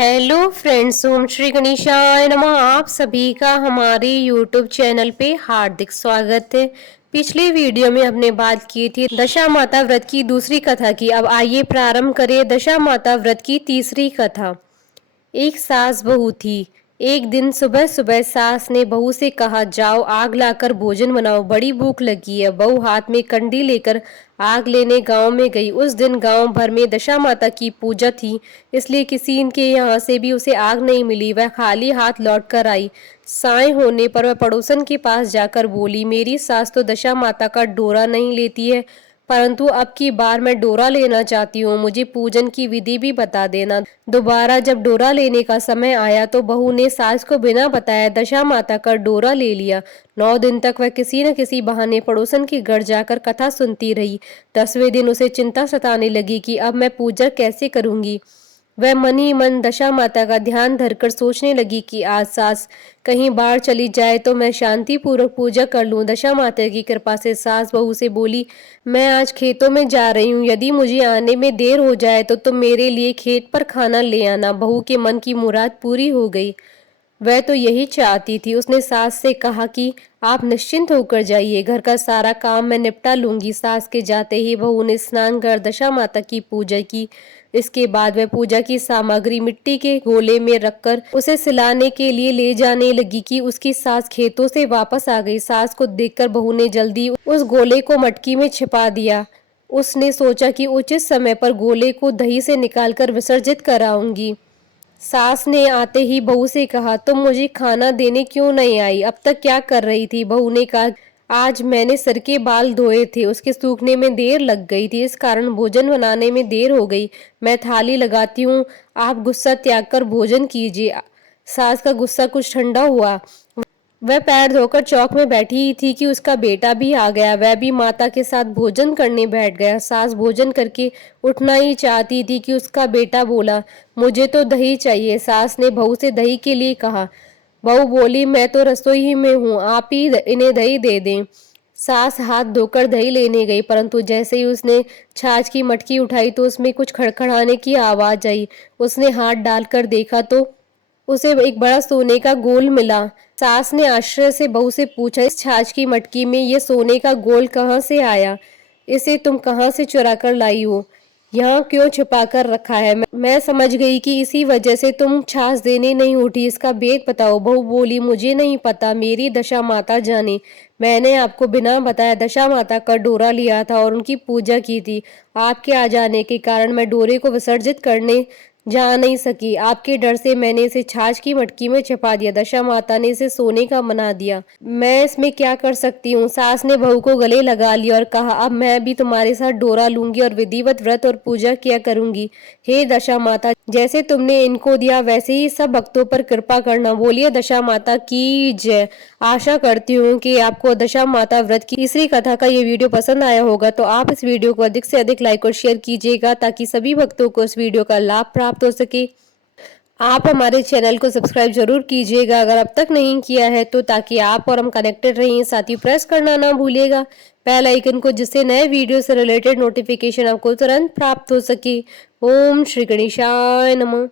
Hello friends, ओम श्री गणेशाय नमः। आप सभी का हमारे यूट्यूब चैनल पे हार्दिक स्वागत है। पिछले वीडियो में हमने बात की थी दशा माता व्रत की दूसरी कथा की। अब आइए प्रारंभ करें दशा माता व्रत की तीसरी कथा। एक सास बहू थी। एक दिन सुबह सुबह सास ने बहू से कहा, जाओ आग लाकर भोजन बनाओ, बड़ी भूख लगी है। बहू हाथ में कंडी लेकर आग लेने गांव में गई। उस दिन गांव भर में दशा माता की पूजा थी, इसलिए किसी के यहाँ से भी उसे आग नहीं मिली। वह खाली हाथ लौट कर आई। साय होने पर वह पड़ोसन के पास जाकर बोली, मेरी सास तो दशा माता का डोरा नहीं लेती है, परंतु अब की बार मैं डोरा लेना चाहती हूँ, मुझे पूजन की विधि भी बता देना। दोबारा जब डोरा लेने का समय आया तो बहू ने सास को बिना बताए दशा माता का डोरा ले लिया। 9 दिन तक वह किसी न किसी बहाने पड़ोसन के घर जाकर कथा सुनती रही। 10वें दिन उसे चिंता सताने लगी कि अब मैं पूजा कैसे करूंगी। वह मन ही मन दशा माता का ध्यान धरकर सोचने लगी कि आज सास कहीं बाहर चली जाए तो मैं शांति पूर्वक पूजा कर लूं। दशा माता की कृपा से सास बहू से बोली, मैं आज खेतों में जा रही हूँ, यदि मुझे आने में देर हो जाए तो तुम मेरे लिए खेत पर खाना ले आना। बहू के मन की मुराद पूरी हो गई। वह तो यही चाहती थी। उसने सास से कहा कि आप निश्चिंत होकर जाइए, घर का सारा काम मैं निपटा लूंगी। सास के जाते ही बहू ने स्नान कर दशा माता की पूजा की। इसके बाद वह पूजा की सामग्री मिट्टी के गोले में रखकर उसे सिलाने के लिए ले जाने लगी कि उसकी सास खेतों से वापस आ गई। सास को देखकर बहू ने जल्दी उस गोले को मटकी में छिपा दिया। उसने सोचा कि उचित समय पर गोले को दही से निकालकर विसर्जित कराऊंगी। सास ने आते ही बहू से कहा, तुम मुझे खाना देने क्यों नहीं आई, अब तक क्या कर रही थी। बहू ने कहा, आज मैंने सर के बाल धोए थे, उसके सूखने में देर लग गई थी, इस कारण भोजन बनाने में देर हो गई। मैं थाली लगाती हूँ, आप गुस्सा त्याग कर भोजन कीजिए। सास का गुस्सा कुछ ठंडा हुआ। वह पैर धोकर चौक में बैठी ही थी कि उसका बेटा भी आ गया। वह भी माता के साथ भोजन करने बैठ गया। सास भोजन करके उठना ही चाहती थी कि उसका बेटा बोला, मुझे तो दही चाहिए। सास ने बहू से दही के लिए कहा। बहू बोली, मैं तो रसोई ही में हूँ, आप ही इन्हें दही दे दें। सास हाथ धोकर दही लेने गई, परंतु जैसे ही उसने छाछ की मटकी उठाई तो उसमें कुछ खड़खड़ाने की आवाज आई। उसने हाथ डालकर देखा तो उसे एक बड़ा सोने का गोल मिला। सास ने आश्चर्य से बहू से पूछा, इस छाछ की मटकी में ये सोने का गोल कहाँ से आया? इसे तुम कहाँ से चुरा कर लाई हो? यहाँ क्यों छिपा कर रखा है? मैं समझ गई कि इसी वजह से तुम छाछ देने नहीं उठी, इसका भेद बताओ। बहू बोली, मुझे नहीं पता, मेरी दशा माता जाने। मैंने आपको बिना बताए दशा माता का डोरा लिया था और उनकी पूजा की थी। आपके आ जाने के कारण मैं डोरे को विसर्जित करने जा नहीं सकी। आपके डर से मैंने इसे छाछ की मटकी में छिपा दिया। दशा माता ने इसे सोने का बना दिया। मैं इसमें क्या कर सकती हूँ? सास ने बहू को गले लगा लिया और कहा, अब मैं भी तुम्हारे साथ डोरा लूंगी और विधिवत व्रत और पूजा किया करूंगी। हे दशा माता, जैसे तुमने इनको दिया वैसे ही सब भक्तों पर कृपा करना। बोलिए दशा माता की जय। आशा करती हूँ कि आपको दशा माता व्रत की तीसरी कथा का ये वीडियो पसंद आया होगा, तो आप इस वीडियो को अधिक से अधिक लाइक और शेयर कीजिएगा ताकि सभी भक्तों को इस वीडियो का लाभ प्राप्त हो सके। आप हमारे चैनल को सब्सक्राइब जरूर कीजिएगा अगर अब तक नहीं किया है तो, ताकि आप और हम कनेक्टेड रहें। साथ ही प्रेस करना ना भूलिएगा बेल आइकन को, जिससे नए वीडियो से रिलेटेड नोटिफिकेशन आपको तुरंत प्राप्त हो सके। ओम श्री गणेशाय नमः।